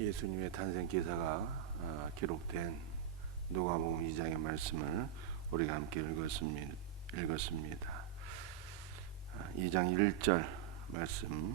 예수님의 탄생 기사가 기록된 누가복음 2장의 말씀을 우리가 함께 읽었습니다. 2장 1절 말씀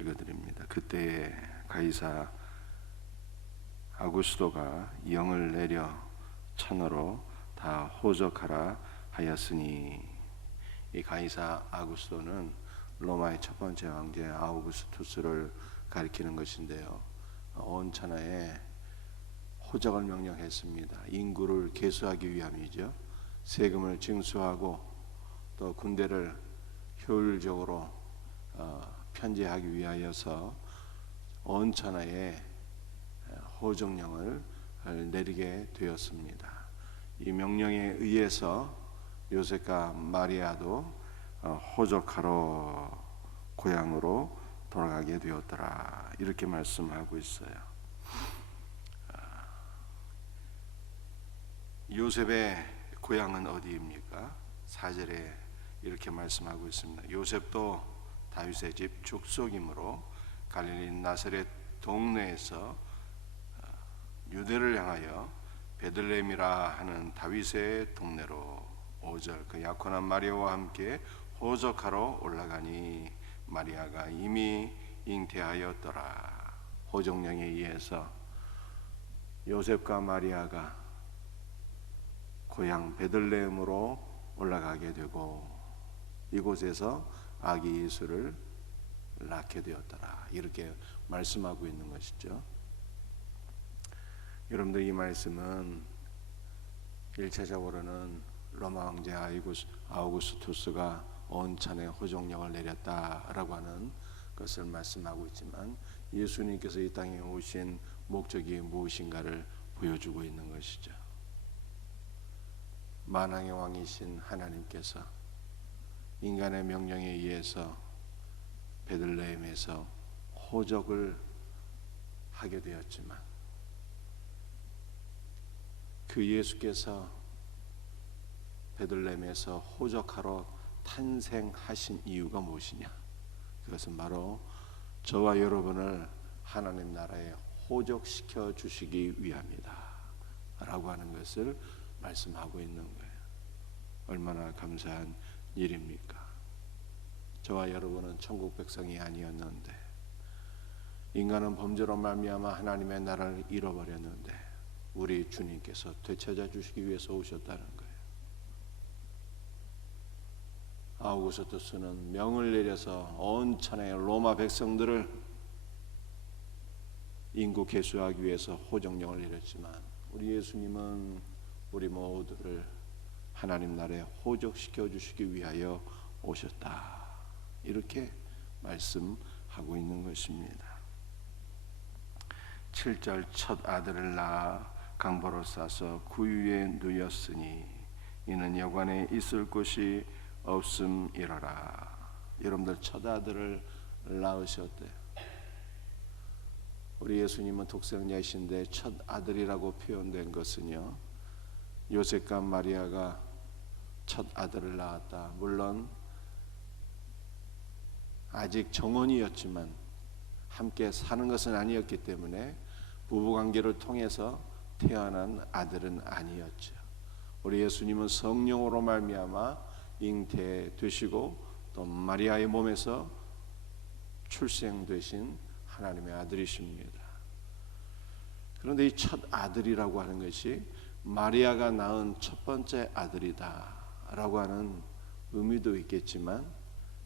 읽어드립니다. 그때 가이사 아구스도가 영을 내려 천하로 다 호적하라 하였으니, 이 가이사 아구스도는 로마의 첫 번째 황제 아우구스투스를 가리키는 것인데요, 온 천하에 호적을 명령했습니다. 인구를 계수하기 위함이죠. 세금을 징수하고 또 군대를 효율적으로 편제하기 위하여서 온 천하에 호적령을 내리게 되었습니다. 이 명령에 의해서 요셉과 마리아도 호적하러 고향으로 돌아가게 되었더라, 이렇게 말씀하고 있어요. 요셉의 고향은 어디입니까? 4절에 이렇게 말씀하고 있습니다. 요셉도 다윗의 집 족속이므로 갈릴리 나사렛 동네에서 유대를 향하여 베들레헴이라 하는 다윗의 동네로 5절 그 약혼한 마리아와 함께 호적하러 올라가니 마리아가 이미 잉태하였더라. 호적령에 의해서 요셉과 마리아가 고향 베들레헴으로 올라가게 되고 이곳에서 아기 예수를 낳게 되었더라, 이렇게 말씀하고 있는 것이죠. 여러분들, 이 말씀은 1차적으로는 로마 황제 아우구스투스가 온 천하에 호적령을 내렸다라고 하는 것을 말씀하고 있지만, 예수님께서 이 땅에 오신 목적이 무엇인가를 보여주고 있는 것이죠. 만왕의 왕이신 하나님께서 인간의 명령에 의해서 베들레헴에서 호적을 하게 되었지만, 그 예수께서 베들레헴에서 호적하러 탄생하신 이유가 무엇이냐? 그것은 바로 저와 여러분을 하나님 나라에 호적시켜 주시기 위함이다 라고 하는 것을 말씀하고 있는 거예요. 얼마나 감사한 일입니까? 저와 여러분은 천국 백성이 아니었는데, 인간은 범죄로 말미암아 하나님의 나라를 잃어버렸는데, 우리 주님께서 되찾아 주시기 위해서 오셨다는 거예요. 아우구스투스는 명을 내려서 온 천하의 로마 백성들을 인구 계수하기 위해서 호적령을 내렸지만, 우리 예수님은 우리 모두를 하나님 나라에 호적시켜 주시기 위하여 오셨다, 이렇게 말씀하고 있는 것입니다. 7절 첫 아들을 낳아 강보로 싸서 구유에 누였으니 이는 여관에 있을 곳이 없음이러라. 여러분들, 첫 아들을 낳으셨대요. 우리 예수님은 독생자이신데 첫 아들이라고 표현된 것은요, 요셉과 마리아가 첫 아들을 낳았다. 물론 아직 정혼이었지만 함께 사는 것은 아니었기 때문에 부부관계를 통해서 태어난 아들은 아니었죠. 우리 예수님은 성령으로 말미암아 잉태되시고 또 마리아의 몸에서 출생되신 하나님의 아들이십니다. 그런데 이 첫 아들이라고 하는 것이 마리아가 낳은 첫 번째 아들이다 라고 하는 의미도 있겠지만,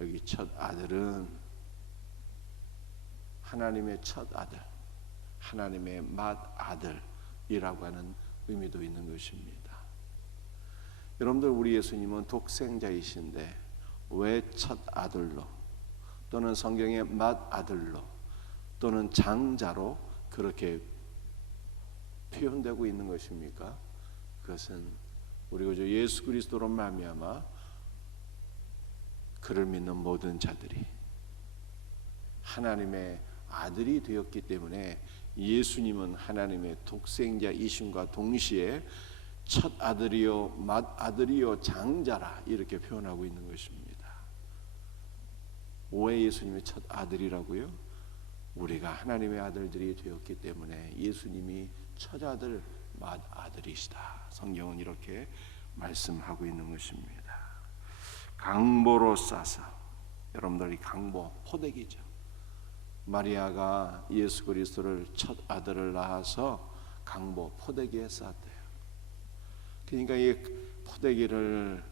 여기 첫 아들은 하나님의 첫 아들, 하나님의 맏아들이라고 하는 의미도 있는 것입니다. 여러분들, 우리 예수님은 독생자이신데 왜 첫 아들로 또는 성경의 맏아들로 또는 장자로 그렇게 표현되고 있는 것입니까? 그것은 우리 구주 예수 그리스도로 말미암아 그를 믿는 모든 자들이 하나님의 아들이 되었기 때문에 예수님은 하나님의 독생자이심과 동시에 첫 아들이요 맏아들이요 장자라, 이렇게 표현하고 있는 것입니다. 왜 예수님의 첫 아들이라고요? 우리가 하나님의 아들들이 되었기 때문에 예수님이 첫아들 맏아들이시다. 성경은 이렇게 말씀하고 있는 것입니다. 강보로 싸서, 여러분들 이 강보 포대기죠. 마리아가 예수 그리스도를 첫 아들을 낳아서 강보 포대기에 쌌대요. 그러니까 이 포대기를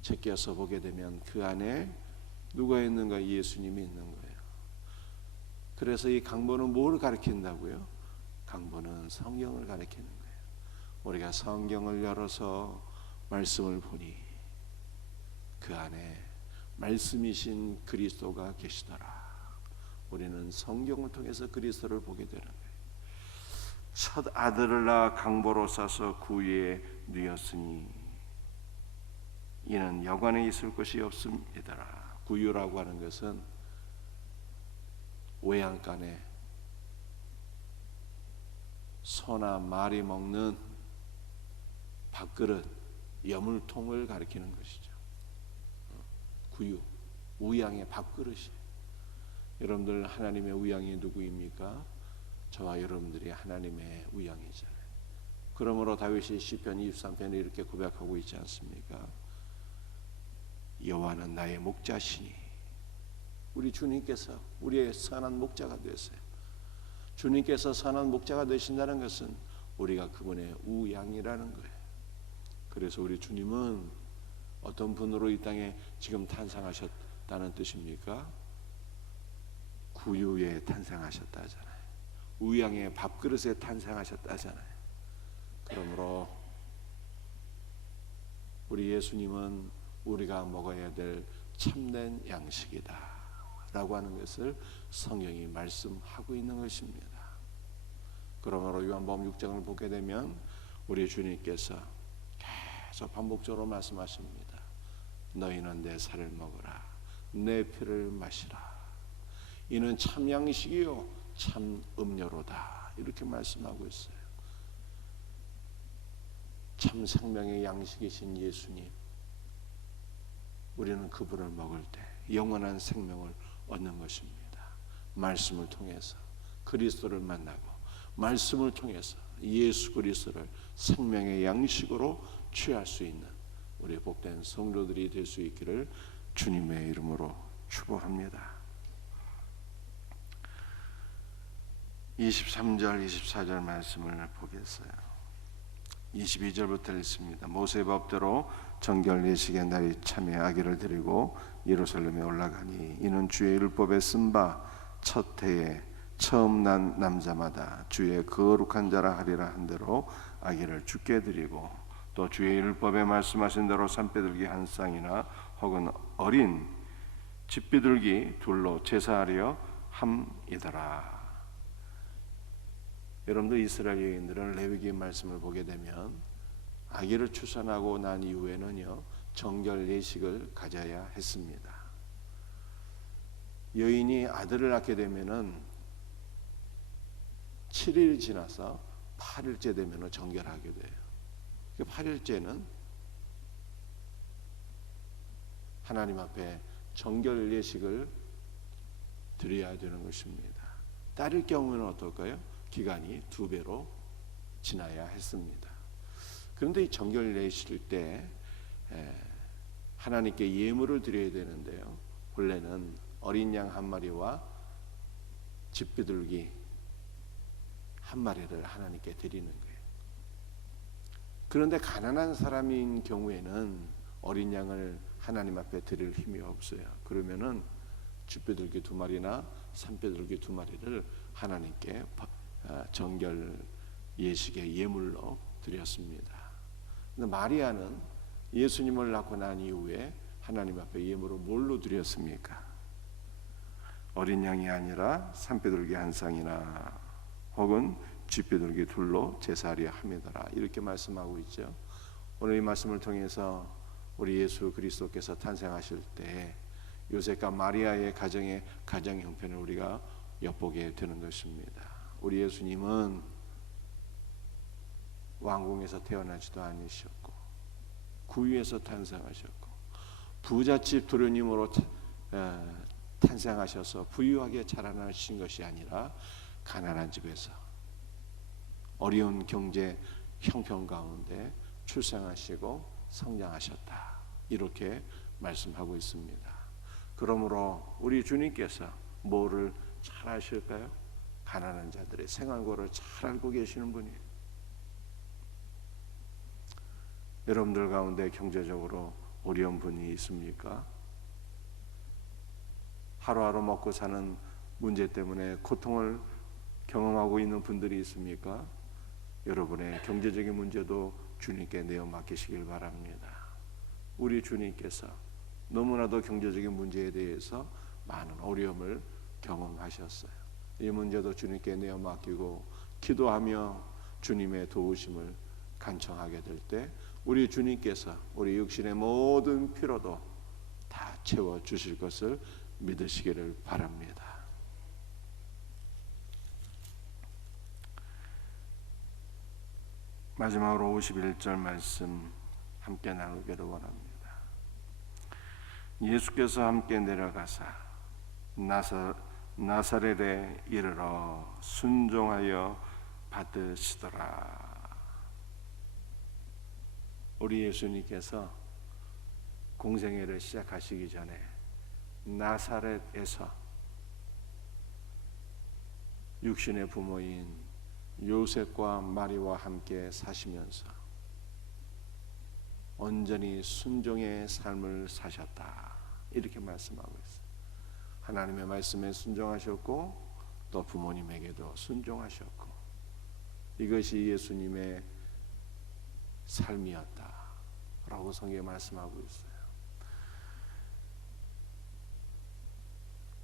제껴서 보게 되면 그 안에 누가 있는가? 예수님이 있는 거예요. 그래서 이 강보는 뭘 가리킨다고요? 강보는 성경을 가리키는 거예요. 우리가 성경을 열어서 말씀을 보니 그 안에 말씀이신 그리스도가 계시더라. 우리는 성경을 통해서 그리스도를 보게 되는 거예요. 첫 아들을 낳아 강보로 싸서 구유에 누였으니 이는 여관에 있을 곳이 없음이더라. 구유라고 하는 것은 외양간에 소나 말이 먹는 밥그릇, 여물통을 가리키는 것이죠. 구유, 우양의 밥그릇이에요. 여러분들 하나님의 우양이 누구입니까? 저와 여러분들이 하나님의 우양이잖아요. 그러므로 다윗이 시편 23편에 이렇게 고백하고 있지 않습니까? 여호와는 나의 목자시니, 우리 주님께서 우리의 선한 목자가 되었어요. 주님께서 선한 목자가 되신다는 것은 우리가 그분의 우양이라는 거예요. 그래서 우리 주님은 어떤 분으로 이 땅에 지금 탄생하셨다는 뜻입니까? 구유에 탄생하셨다잖아요. 우양의 밥그릇에 탄생하셨다잖아요. 그러므로 우리 예수님은 우리가 먹어야 될 참된 양식이다 라고 하는 것을 성경이 말씀하고 있는 것입니다. 그러므로 요한복음 6장을 보게 되면 우리 주님께서 계속 반복적으로 말씀하십니다. 너희는 내 살을 먹으라, 내 피를 마시라. 이는 참 양식이요 참 음료로다. 이렇게 말씀하고 있어요. 참 생명의 양식이신 예수님, 우리는 그분을 먹을 때 영원한 생명을 얻는 것입니다. 말씀을 통해서 그리스도를 만나고 말씀을 통해서 예수 그리스도를 생명의 양식으로 취할 수 있는 우리 복된 성도들이 될 수 있기를 주님의 이름으로 축복합니다. 23절 24절 말씀을 보겠어요. 22절부터 읽습니다. 모세 법대로 정결 예식의 날이 참에 아기를 드리고 예루살렘에 올라가니 이는 주의 율법에 쓴 바 첫 해에 처음 난 남자마다 주의 거룩한 자라 하리라 한 대로 아기를 주께 드리고 또 주의 율법에 말씀하신 대로 산비둘기 한 쌍이나 혹은 어린 집비둘기 둘로 제사하려 함이더라. 여러분들 이스라엘 여인들은 레위기 말씀을 보게 되면 아기를 출산하고 난 이후에는요 정결 예식을 가져야 했습니다. 여인이 아들을 낳게 되면은 7일 지나서 8일째 되면은 정결하게 돼요. 8일째는 하나님 앞에 정결 예식을 드려야 되는 것입니다. 딸일 경우는 어떨까요? 기간이 2배로 지나야 했습니다. 그런데 이 정결 예식일 때 하나님께 예물을 드려야 되는데요. 본래는 어린 양 한 마리와 집비둘기 한 마리를 하나님께 드리는 거예요. 그런데 가난한 사람인 경우에는 어린 양을 하나님 앞에 드릴 힘이 없어요. 그러면은 집비둘기 2마리나 산비둘기 2마리를 하나님께 정결 예식의 예물로 드렸습니다. 근데 마리아는 예수님을 낳고 난 이후에 하나님 앞에 예물을 뭘로 드렸습니까? 어린 양이 아니라 산비둘기 한 쌍이나 혹은 쥐비둘기 둘로 제사하려 함이더라. 이렇게 말씀하고 있죠. 오늘 이 말씀을 통해서 우리 예수 그리스도께서 탄생하실 때 요셉과 마리아의 가정의 가정 형편을 우리가 엿보게 되는 것입니다. 우리 예수님은 왕궁에서 태어나지도 않으셨고 구유에서 탄생하셨고 부잣집 도련님으로 탄생하셔서 부유하게 자라나신 것이 아니라 가난한 집에서 어려운 경제 형편 가운데 출생하시고 성장하셨다. 이렇게 말씀하고 있습니다. 그러므로 우리 주님께서 뭐를 잘 아실까요? 가난한 자들의 생활고를 잘 알고 계시는 분이에요. 여러분들 가운데 경제적으로 어려운 분이 있습니까? 하루하루 먹고 사는 문제 때문에 고통을 경험하고 있는 분들이 있습니까? 여러분의 경제적인 문제도 주님께 내어 맡기시길 바랍니다. 우리 주님께서 너무나도 경제적인 문제에 대해서 많은 어려움을 경험하셨어요. 이 문제도 주님께 내어 맡기고 기도하며 주님의 도우심을 간청하게 될 때 우리 주님께서 우리 육신의 모든 필요도 다 채워주실 것을 믿으시기를 바랍니다. 마지막으로 51절 말씀 함께 나누기를 원합니다. 예수께서 함께 내려가사 나사렛에 이르러 순종하여 받으시더라. 우리 예수님께서 공생애를 시작하시기 전에 나사렛에서 육신의 부모인 요셉과 마리와 함께 사시면서 온전히 순종의 삶을 사셨다. 이렇게 말씀하고 있어요. 하나님의 말씀에 순종하셨고 또 부모님에게도 순종하셨고 이것이 예수님의 삶이었다 라고 성경에 말씀하고 있어요.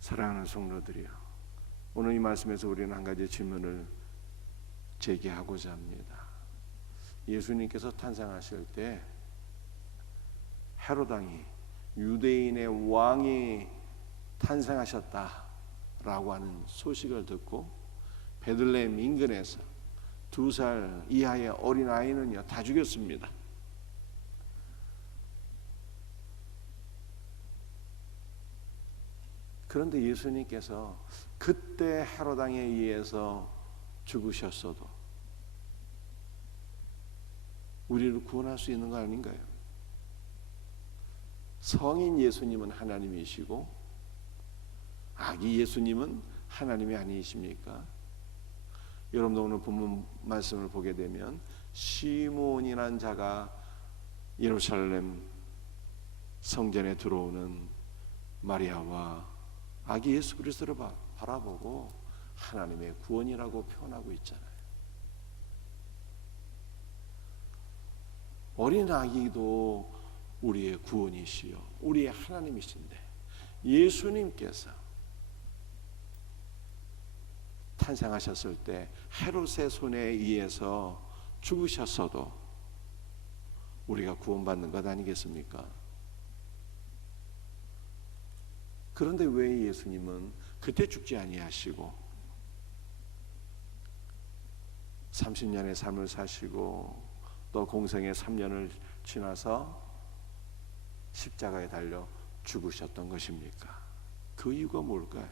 사랑하는 성도들이여, 오늘 이 말씀에서 우리는 한 가지 질문을 제기하고자 합니다. 예수님께서 탄생하실 때 헤롯 왕이 유대인의 왕이 탄생하셨다라고 하는 소식을 듣고 베들레헴 인근에서 2살 이하의 어린 아이는요 다 죽였습니다. 그런데 예수님께서 그때 헤롯 왕에 의해서 죽으셨어도 우리를 구원할 수 있는 거 아닌가요? 성인 예수님은 하나님이시고 아기 예수님은 하나님이 아니십니까? 여러분도 오늘 본문 말씀을 보게 되면 시몬이라는 자가 예루살렘 성전에 들어오는 마리아와 아기 예수 그리스도를 바라보고 하나님의 구원이라고 표현하고 있잖아요. 어린 아기도 우리의 구원이시요 우리의 하나님이신데 예수님께서 탄생하셨을 때 헤롯의 손에 의해서 죽으셨어도 우리가 구원받는 것 아니겠습니까? 그런데 왜 예수님은 그때 죽지 아니하시고 30년의 삶을 사시고 또 공생의 3년을 지나서 십자가에 달려 죽으셨던 것입니까? 그 이유가 뭘까요?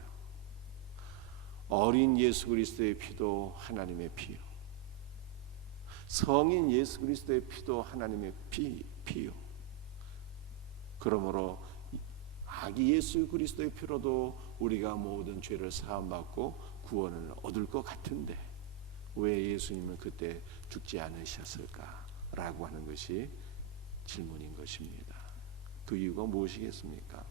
어린 예수 그리스도의 피도 하나님의 피요 성인 예수 그리스도의 피도 하나님의 피요 그러므로 아기 예수 그리스도의 피로도 우리가 모든 죄를 사함받고 구원을 얻을 것 같은데 왜 예수님은 그때 죽지 않으셨을까라고 하는 것이 질문인 것입니다. 그 이유가 무엇이겠습니까?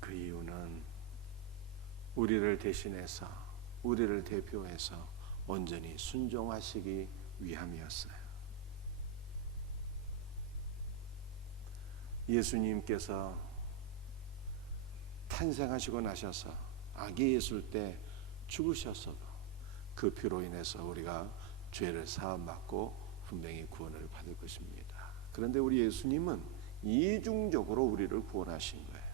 그 이유는 우리를 대신해서 우리를 대표해서 온전히 순종하시기 위함이었어요. 예수님께서 탄생하시고 나셔서 아기 예수일 때 죽으셨어도 그 피로 인해서 우리가 죄를 사함받고 분명히 구원을 받을 것입니다. 그런데 우리 예수님은 이중적으로 우리를 구원하신 거예요.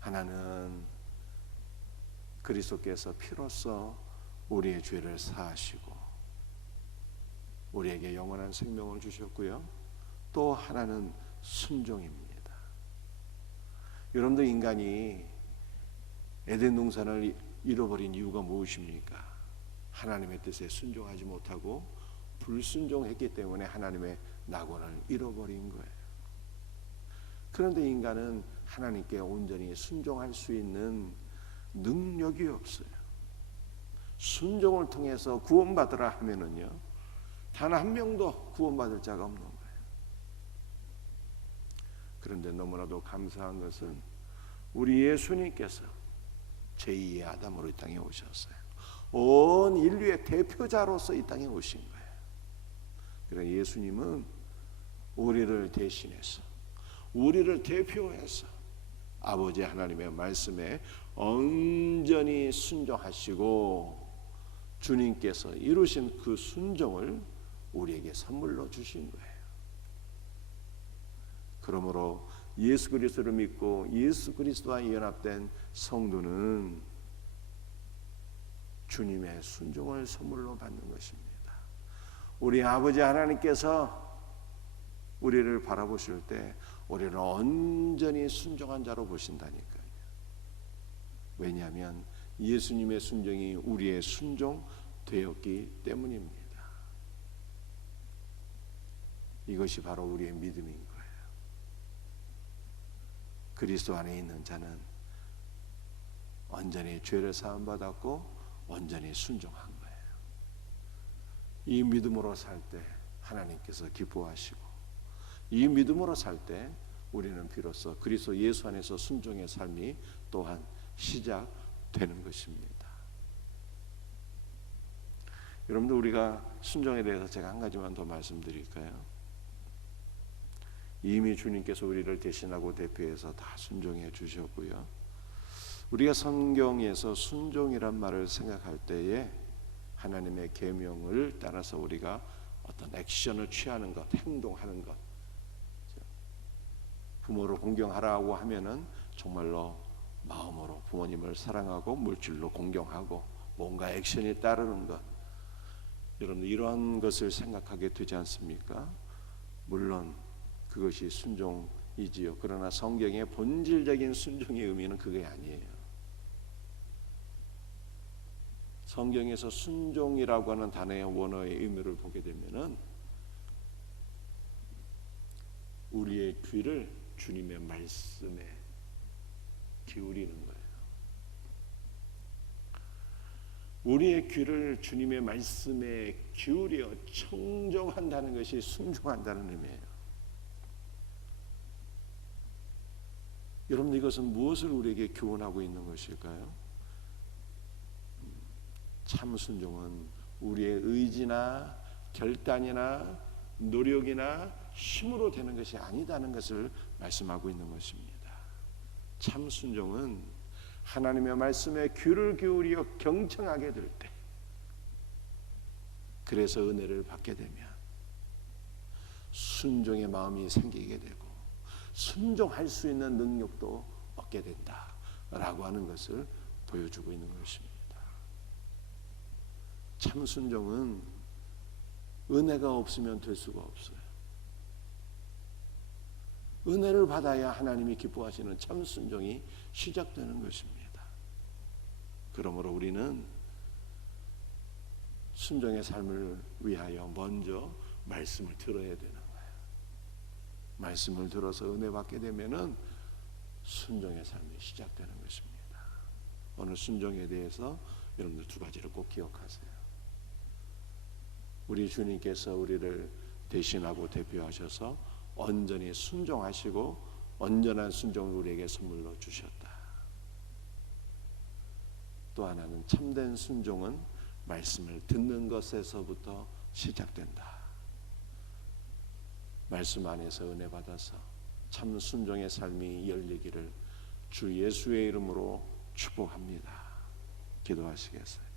하나는 그리스도께서 피로써 우리의 죄를 사하시고 우리에게 영원한 생명을 주셨고요. 또 하나는 순종입니다. 여러분들, 인간이 에덴 동산을 잃어버린 이유가 무엇입니까? 하나님의 뜻에 순종하지 못하고 불순종했기 때문에 하나님의 낙원을 잃어버린 거예요. 그런데 인간은 하나님께 온전히 순종할 수 있는 능력이 없어요. 순종을 통해서 구원받으라 하면은요, 단 한 명도 구원받을 자가 없는 거예요. 그런데 너무나도 감사한 것은 우리 예수님께서 제2의 아담으로 이 땅에 오셨어요. 온 인류의 대표자로서 이 땅에 오신 거예요. 그래서 예수님은 우리를 대신해서, 우리를 대표해서 아버지 하나님의 말씀에 온전히 순종하시고 주님께서 이루신 그 순종을 우리에게 선물로 주신 거예요. 그러므로 예수 그리스도를 믿고 예수 그리스도와 연합된 성도는 주님의 순종을 선물로 받는 것입니다. 우리 아버지 하나님께서 우리를 바라보실 때 우리를 온전히 순종한 자로 보신다니까요. 왜냐하면 예수님의 순종이 우리의 순종 되었기 때문입니다. 이것이 바로 우리의 믿음인 거예요. 그리스도 안에 있는 자는 온전히 죄를 사함 받았고 온전히 순종한 거예요. 이 믿음으로 살 때 하나님께서 기뻐하시고, 이 믿음으로 살 때 우리는 비로소 그리스도 예수 안에서 순종의 삶이 또한 시작되는 것입니다. 여러분들, 우리가 순종에 대해서 제가 한 가지만 더 말씀드릴까요? 이미 주님께서 우리를 대신하고 대표해서 다 순종해 주셨고요. 우리가 성경에서 순종이란 말을 생각할 때에 하나님의 계명을 따라서 우리가 어떤 액션을 취하는 것, 행동하는 것, 부모를 공경하라고 하면은 정말로 마음으로 부모님을 사랑하고 물질로 공경하고 뭔가 액션이 따르는 것, 여러분 이러한 것을 생각하게 되지 않습니까? 물론 그것이 순종이지요. 그러나 성경의 본질적인 순종의 의미는 그게 아니에요. 성경에서 순종이라고 하는 단어의 원어의 의미를 보게 되면은 우리의 귀를 주님의 말씀에 기울이는 거예요. 우리의 귀를 주님의 말씀에 기울여 청정한다는 것이 순종한다는 의미예요. 여러분, 이것은 무엇을 우리에게 교훈하고 있는 것일까요? 참 순종은 우리의 의지나 결단이나 노력이나 힘으로 되는 것이 아니다는 것을 말씀하고 있는 것입니다. 참 순종은 하나님의 말씀에 귀를 기울여 경청하게 될 때, 그래서 은혜를 받게 되면 순종의 마음이 생기게 되고 순종할 수 있는 능력도 얻게 된다라고 하는 것을 보여주고 있는 것입니다. 참 순종은 은혜가 없으면 될 수가 없어요. 은혜를 받아야 하나님이 기뻐하시는 참 순종이 시작되는 것입니다. 그러므로 우리는 순종의 삶을 위하여 먼저 말씀을 들어야 되는 거예요. 말씀을 들어서 은혜 받게 되면은 순종의 삶이 시작되는 것입니다. 오늘 순종에 대해서 여러분들 두 가지를 꼭 기억하세요. 우리 주님께서 우리를 대신하고 대표하셔서 온전히 순종하시고 온전한 순종을 우리에게 선물로 주셨다. 또 하나는 참된 순종은 말씀을 듣는 것에서부터 시작된다. 말씀 안에서 은혜 받아서 참 순종의 삶이 열리기를 주 예수의 이름으로 축복합니다. 기도하시겠어요?